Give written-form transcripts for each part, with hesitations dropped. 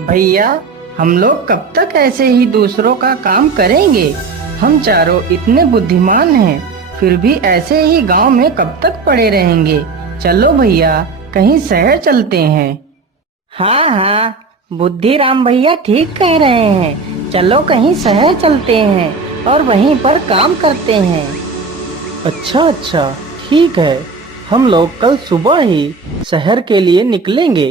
भैया, हम लोग कब तक ऐसे ही दूसरों का काम करेंगे? हम चारों इतने बुद्धिमान हैं, फिर भी ऐसे ही गांव में कब तक पड़े रहेंगे? चलो भैया, कहीं शहर चलते हैं। हाँ हाँ, बुद्धिराम भैया ठीक कह रहे हैं। चलो कहीं शहर चलते हैं और वहीं पर काम करते हैं। अच्छा अच्छा, ठीक है। हम लोग कल सुबह ही शहर के लिए निकलेंगे।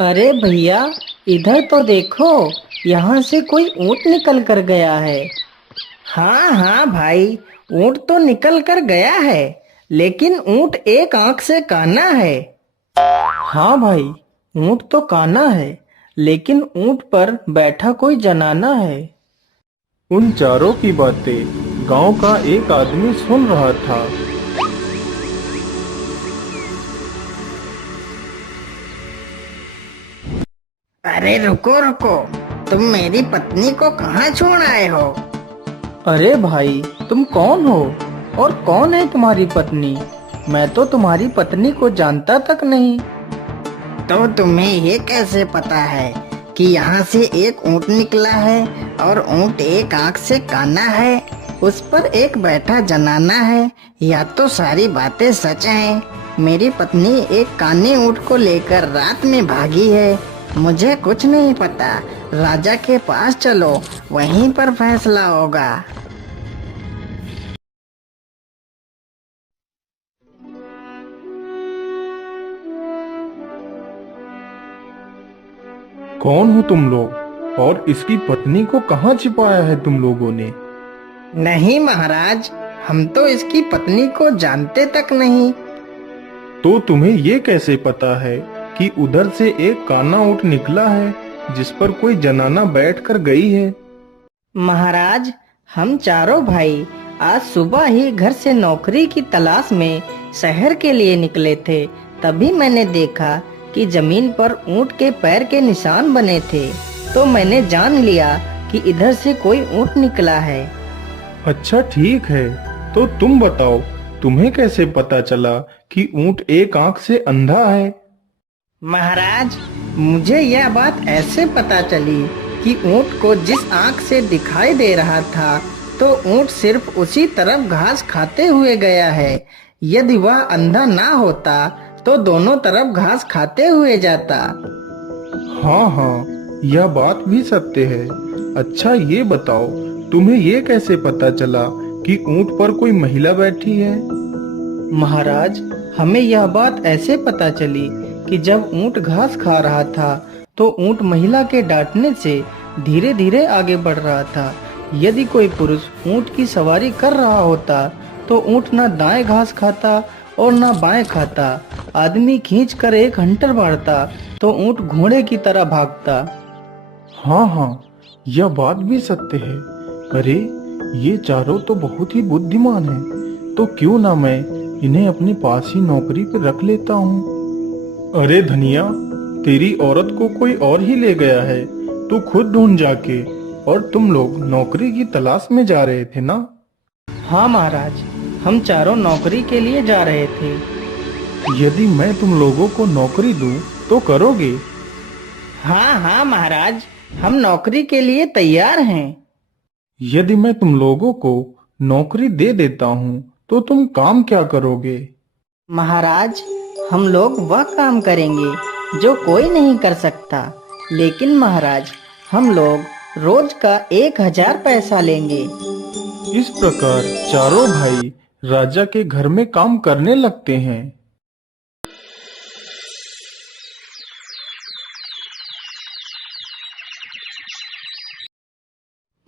अरे भैया, इधर तो देखो, यहाँ से कोई ऊँट निकल कर गया है। हाँ हाँ भाई, ऊँट तो निकल कर गया है, लेकिन ऊँट एक आंख से काना है। हाँ भाई, ऊँट तो काना है, लेकिन ऊँट पर बैठा कोई जनाना है। उन चारों की बातें गांव का एक आदमी सुन रहा था। अरे रुको रुको, तुम मेरी पत्नी को कहाँ छोड़ आए हो? अरे भाई, तुम कौन हो और कौन है तुम्हारी पत्नी? मैं तो तुम्हारी पत्नी को जानता तक नहीं। तो तुम्हें ये कैसे पता है कि यहाँ से एक ऊँट निकला है और ऊँट एक आंख से काना है, उस पर एक बैठा जनाना है? या तो सारी बातें सच हैं। मेरी पत्नी एक काने ऊँट को लेकर रात में भागी है। मुझे कुछ नहीं पता। राजा के पास चलो, वहीं पर फैसला होगा। कौन हो तुम लोग और इसकी पत्नी को कहाँ छिपाया है तुम लोगों ने? नहीं महाराज, हम तो इसकी पत्नी को जानते तक नहीं। तो तुम्हें ये कैसे पता है कि उधर से एक काना ऊँट निकला है जिस पर कोई जनाना बैठकर गई है? महाराज, हम चारों भाई आज सुबह ही घर से नौकरी की तलाश में शहर के लिए निकले थे। तभी मैंने देखा कि जमीन पर ऊँट के पैर के निशान बने थे, तो मैंने जान लिया कि इधर से कोई ऊँट निकला है। अच्छा ठीक है, तो तुम बताओ, तुम्हें कैसे पता चला कि ऊँट एक आंख से अंधा है? महाराज, मुझे यह बात ऐसे पता चली कि ऊँट को जिस आँख से दिखाई दे रहा था, तो ऊँट सिर्फ उसी तरफ घास खाते हुए गया है। यदि वह अंधा ना होता तो दोनों तरफ घास खाते हुए जाता। हाँ हाँ, यह बात भी सत्य है। अच्छा ये बताओ, तुम्हें ये कैसे पता चला कि ऊँट पर कोई महिला बैठी है? महाराज, हमें यह बात ऐसे पता चली कि जब ऊँट घास खा रहा था, तो ऊँट महिला के डांटने से धीरे धीरे आगे बढ़ रहा था। यदि कोई पुरुष ऊँट की सवारी कर रहा होता, तो ऊँट ना दाएं घास खाता और ना बाएं खाता। आदमी खींच कर एक हंटर मारता, तो ऊँट घोड़े की तरह भागता। हाँ हाँ, यह बात भी सत्य है। अरे, ये चारों तो बहुत ही बुद्धिमान हैं। तो क्यों ना मैं इन्हें अपने पास ही नौकरी पर रख लेता हूँ। अरे धनिया, तेरी औरत को कोई और ही ले गया है, तू खुद ढूंढ जाके। और तुम लोग नौकरी की तलाश में जा रहे थे ना? हाँ महाराज, हम चारों नौकरी के लिए जा रहे थे। यदि मैं तुम लोगों को नौकरी दूं तो करोगे? हाँ हाँ महाराज, हम नौकरी के लिए तैयार हैं। यदि मैं तुम लोगों को नौकरी दे देता हूँ तो तुम काम क्या करोगे? महाराज, हम लोग वह काम करेंगे जो कोई नहीं कर सकता। लेकिन महाराज, हम लोग रोज का 1000 पैसा लेंगे। इस प्रकार चारों भाई राजा के घर में काम करने लगते हैं।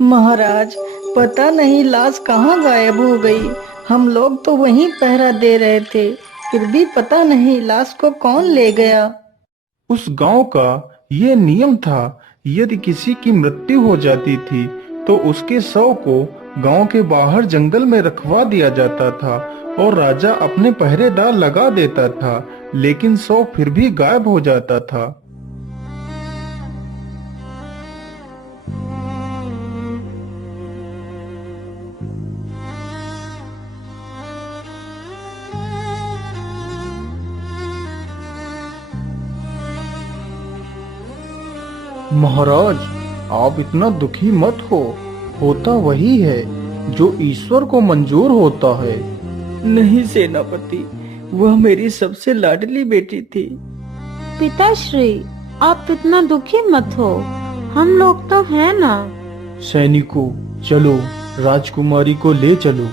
महाराज, पता नहीं लाश कहाँ गायब हो गई। हम लोग तो वहीं पहरा दे रहे थे, फिर भी पता नहीं लाश को कौन ले गया। उस गांव का ये नियम था, यदि किसी की मृत्यु हो जाती थी तो उसके शव को गांव के बाहर जंगल में रखवा दिया जाता था और राजा अपने पहरेदार लगा देता था, लेकिन शव फिर भी गायब हो जाता था। महाराज, आप इतना दुखी मत हो। होता वही है जो ईश्वर को मंजूर होता है। नहीं सेनापति, वह मेरी सबसे लाडली बेटी थी। पिताश्री, आप इतना दुखी मत हो, हम लोग तो हैं ना। सैनिकों, चलो राजकुमारी को ले चलो।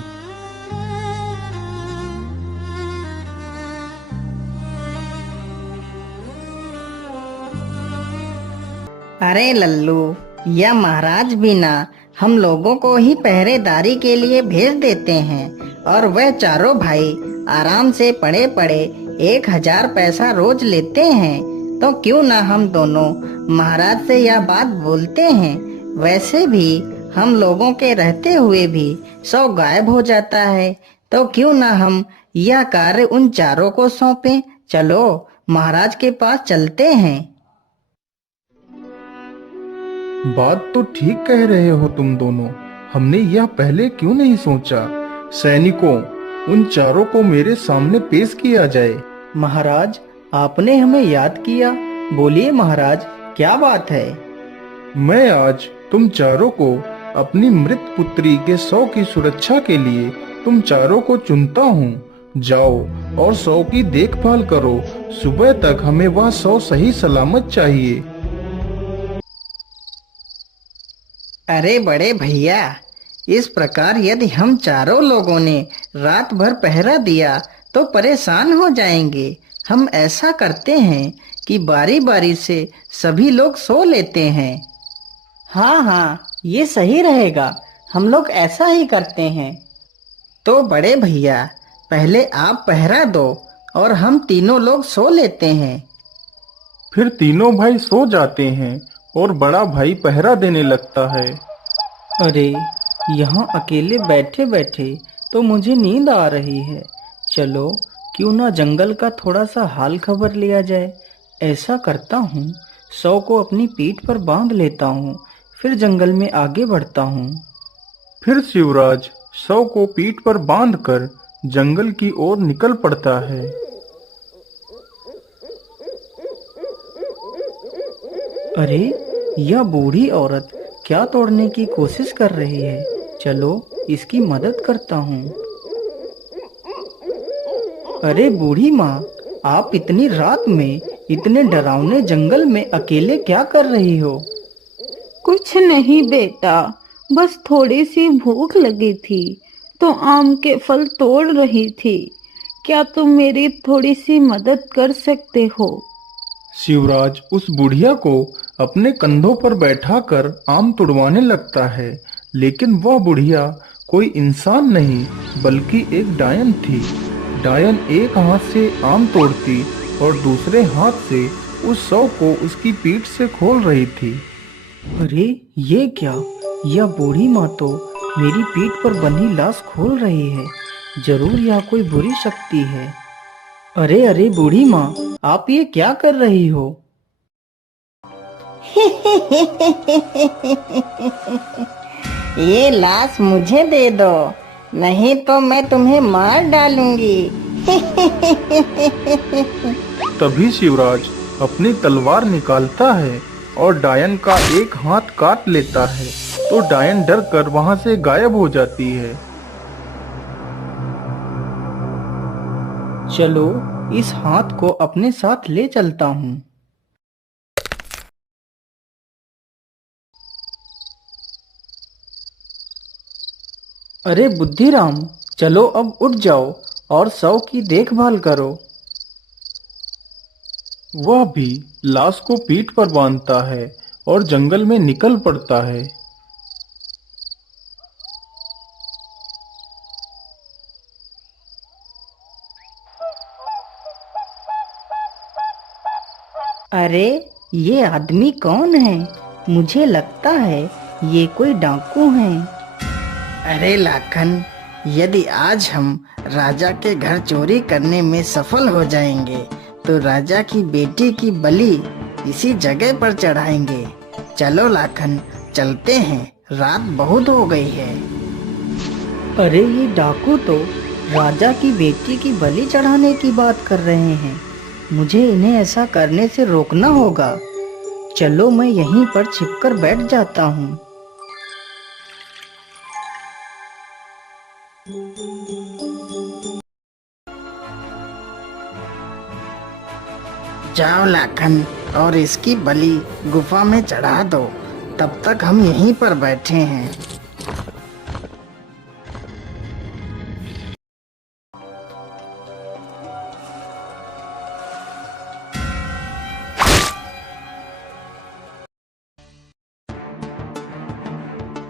अरे लल्लू, यह महाराज भी ना हम लोगों को ही पहरेदारी के लिए भेज देते हैं, और वह चारों भाई आराम से पड़े पड़े 1000 पैसा रोज लेते हैं। तो क्यों ना हम दोनों महाराज से यह बात बोलते हैं। वैसे भी हम लोगों के रहते हुए भी 100 गायब हो जाता है, तो क्यों ना हम यह कार्य उन चारों को सौंपें। चलो महाराज के पास चलते हैं। बात तो ठीक कह रहे हो तुम दोनों। हमने यह पहले क्यों नहीं सोचा। सैनिकों, उन चारों को मेरे सामने पेश किया जाए। महाराज, आपने हमें याद किया। बोलिए महाराज, क्या बात है। मैं आज तुम चारों को अपनी मृत पुत्री के 100 की सुरक्षा के लिए तुम चारों को चुनता हूँ। जाओ और 100 की देखभाल करो। सुबह तक हमें वह 100 सही सलामत चाहिए। अरे बड़े भैया, इस प्रकार यदि हम चारों लोगों ने रात भर पहरा दिया तो परेशान हो जाएंगे। हम ऐसा करते हैं कि बारी बारी से सभी लोग सो लेते हैं। हाँ हाँ, ये सही रहेगा। हम लोग ऐसा ही करते हैं। तो बड़े भैया, पहले आप पहरा दो और हम तीनों लोग सो लेते हैं। फिर तीनों भाई सो जाते हैं और बड़ा भाई पहरा देने लगता है। अरे, यहाँ अकेले बैठे बैठे तो मुझे नींद आ रही है। चलो क्यों ना जंगल का थोड़ा सा हाल खबर लिया जाए। ऐसा करता हूँ, 100 को अपनी पीठ पर बांध लेता हूँ, फिर जंगल में आगे बढ़ता हूँ। फिर शिवराज 100 को पीठ पर बांधकर जंगल की ओर निकल पड़ता है। अरे, यह बूढ़ी औरत क्या तोड़ने की कोशिश कर रही है। चलो इसकी मदद करता हूँ। अरे बूढ़ी माँ, आप इतनी रात में इतने डरावने जंगल में अकेले क्या कर रही हो। कुछ नहीं बेटा, बस थोड़ी सी भूख लगी थी तो आम के फल तोड़ रही थी। क्या तुम मेरी थोड़ी सी मदद कर सकते हो। शिवराज उस बुढ़िया को अपने कंधों पर बैठाकर आम तुड़वाने लगता है, लेकिन वह बुढ़िया कोई इंसान नहीं बल्कि एक डायन थी। डायन एक हाथ से आम तोड़ती और दूसरे हाथ से उस 100 को उसकी पीठ से खोल रही थी। अरे ये क्या, यह बूढ़ी माँ तो मेरी पीठ पर बंधी लाश खोल रही है। जरूर यह कोई बुरी शक्ति है। अरे अरे बूढ़ी माँ, आप ये क्या कर रही हो। ये लाश मुझे दे दो, नहीं तो मैं तुम्हें मार डालूंगी। तभी शिवराज अपनी तलवार निकालता है और डायन का एक हाथ काट लेता है, तो डायन डर कर वहां से गायब हो जाती है। चलो इस हाथ को अपने साथ ले चलता हूँ। अरे बुद्धिराम, चलो अब उठ जाओ और 100 की देखभाल करो। वह भी लाश को पीठ पर बांधता है और जंगल में निकल पड़ता है। अरे ये आदमी कौन है। मुझे लगता है ये कोई डाकू हैं। अरे लाखन, यदि आज हम राजा के घर चोरी करने में सफल हो जाएंगे तो राजा की बेटी की बलि इसी जगह पर चढ़ाएंगे। चलो लाखन, चलते हैं, रात बहुत हो गई है। अरे ये डाकू तो राजा की बेटी की बलि चढ़ाने की बात कर रहे हैं। मुझे इन्हें ऐसा करने से रोकना होगा। चलो मैं यहीं पर छिपकर बैठ जाता हूँ। जाओ लाखन, और इसकी बलि गुफा में चढ़ा दो। तब तक हम यहीं पर बैठे हैं।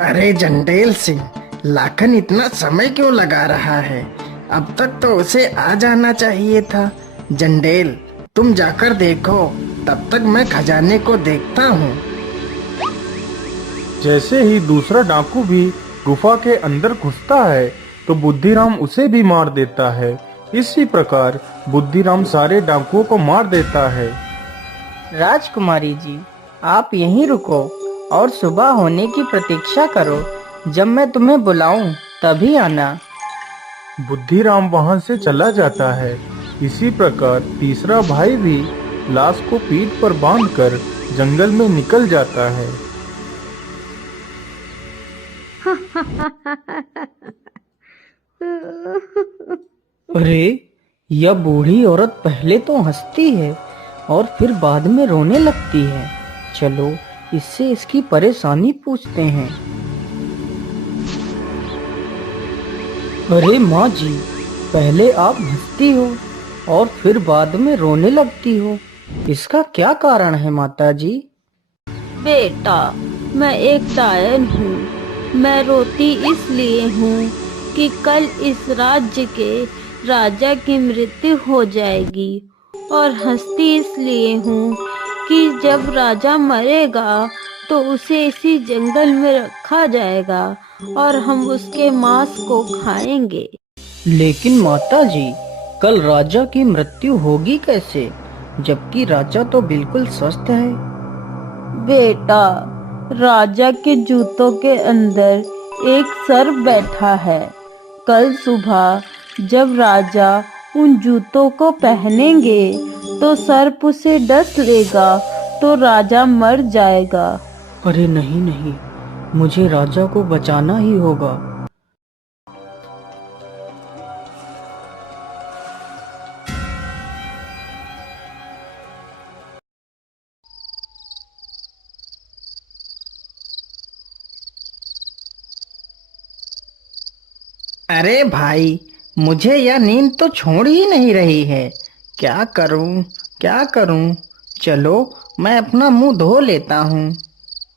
अरे जंडेल सिंह, लाखन इतना समय क्यों लगा रहा है? अब तक तो उसे आ जाना चाहिए था। जंडेल, तुम जाकर देखो, तब तक मैं खजाने को देखता हूँ। जैसे ही दूसरा डाकू भी गुफा के अंदर घुसता है तो बुद्धिराम उसे भी मार देता है। इसी प्रकार बुद्धिराम सारे डाकुओं को मार देता है। राजकुमारी जी, आप यहीं रुको और सुबह होने की प्रतीक्षा करो। जब मैं तुम्हें बुलाऊं तभी आना। बुद्धिराम वहां से चला जाता है। इसी प्रकार तीसरा भाई भी लाश को पीठ पर बांधकर जंगल में निकल जाता है। अरे, यह बूढ़ी औरत पहले तो हंसती है और फिर बाद में रोने लगती है। चलो इससे इसकी परेशानी पूछते हैं। अरे माँ जी, पहले आप हंसती हो और फिर बाद में रोने लगती हो। इसका क्या कारण है माता जी? बेटा, मैं एक डायन हूँ। मैं रोती इसलिए हूँ कि कल इस राज्य के राजा की मृत्यु हो जाएगी, और हंसती इसलिए हूँ कि जब राजा मरेगा तो उसे इसी जंगल में रखा जाएगा और हम उसके मांस को खाएंगे। लेकिन माता जी, कल राजा की मृत्यु होगी कैसे, जबकि राजा तो बिल्कुल स्वस्थ है। बेटा, राजा के जूतों के अंदर एक सर्प बैठा है। कल सुबह जब राजा उन जूतों को पहनेंगे तो सर्प उसे डस लेगा तो राजा मर जाएगा। अरे नहीं नहीं, मुझे राजा को बचाना ही होगा। अरे भाई, मुझे यह नींद तो छोड़ ही नहीं रही है। क्या करूं, क्या करूं? चलो मैं अपना मुंह धो लेता हूँ।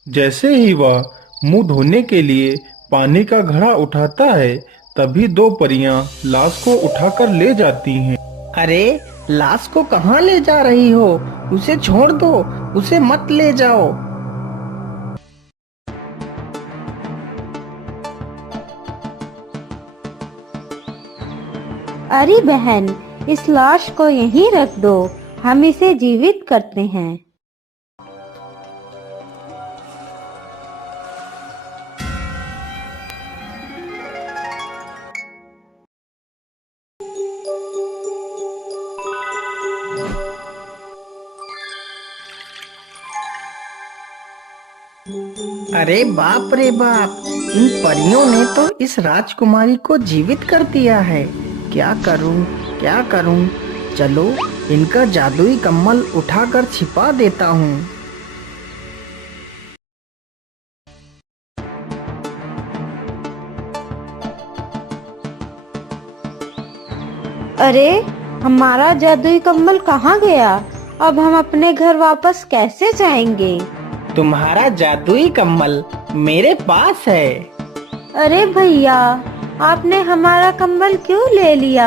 जैसे ही वह मुंह धोने के लिए पानी का घड़ा उठाता है, तभी दो परियां लाश को उठाकर ले जाती हैं। अरे, लाश को कहाँ ले जा रही हो? उसे छोड़ दो, उसे मत ले जाओ। अरे बहन, इस लाश को यहीं रख दो, हम इसे जीवित करते हैं। अरे बाप रे बाप, इन परियों ने तो इस राजकुमारी को जीवित कर दिया है। क्या करूं, क्या करूं? चलो इनका जादुई कम्बल उठाकर छिपा देता हूँ। अरे, हमारा जादुई कंबल कहाँ गया? अब हम अपने घर वापस कैसे जाएंगे? तुम्हारा जादुई कम्बल मेरे पास है। अरे भैया, आपने हमारा कंबल क्यों ले लिया?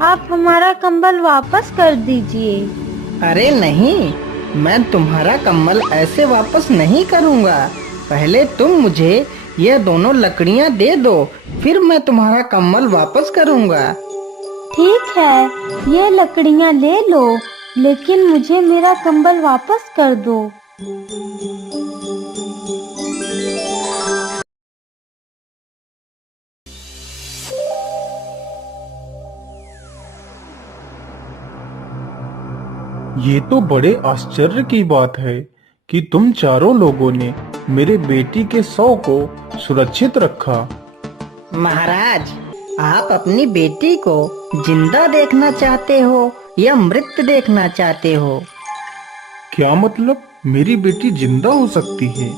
आप हमारा कंबल वापस कर दीजिए। अरे नहीं, मैं तुम्हारा कम्बल ऐसे वापस नहीं करूँगा। पहले तुम मुझे ये दोनों लकड़ियाँ दे दो, फिर मैं तुम्हारा कम्बल वापस करूँगा। ठीक है, ये लकड़ियाँ ले लो, लेकिन मुझे मेरा कंबल वापस कर दो। ये तो बड़े आश्चर्य की बात है कि तुम चारों लोगों ने मेरे बेटी के शव को सुरक्षित रखा। महाराज, आप अपनी बेटी को जिंदा देखना चाहते हो या मृत देखना चाहते हो? क्या मतलब? मेरी बेटी जिंदा हो सकती है,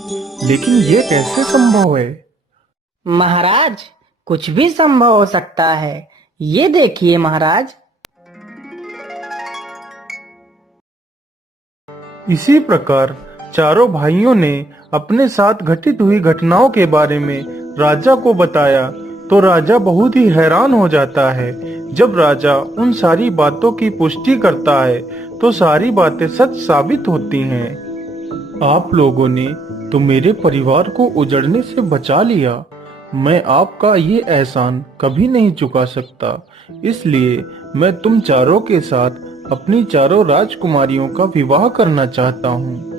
लेकिन ये कैसे संभव है? महाराज, कुछ भी संभव हो सकता है। ये देखिए महाराज। इसी प्रकार चारों भाइयों ने अपने साथ घटित हुई घटनाओं के बारे में राजा को बताया, तो राजा बहुत ही हैरान हो जाता है। जब राजा उन सारी बातों की पुष्टि करता है तो सारी बातें सच साबित होती हैं। आप लोगों ने तो मेरे परिवार को उजड़ने से बचा लिया। मैं आपका ये एहसान कभी नहीं चुका सकता, इसलिए मैं तुम चारों के साथ अपनी चारों राजकुमारियों का विवाह करना चाहता हूँ।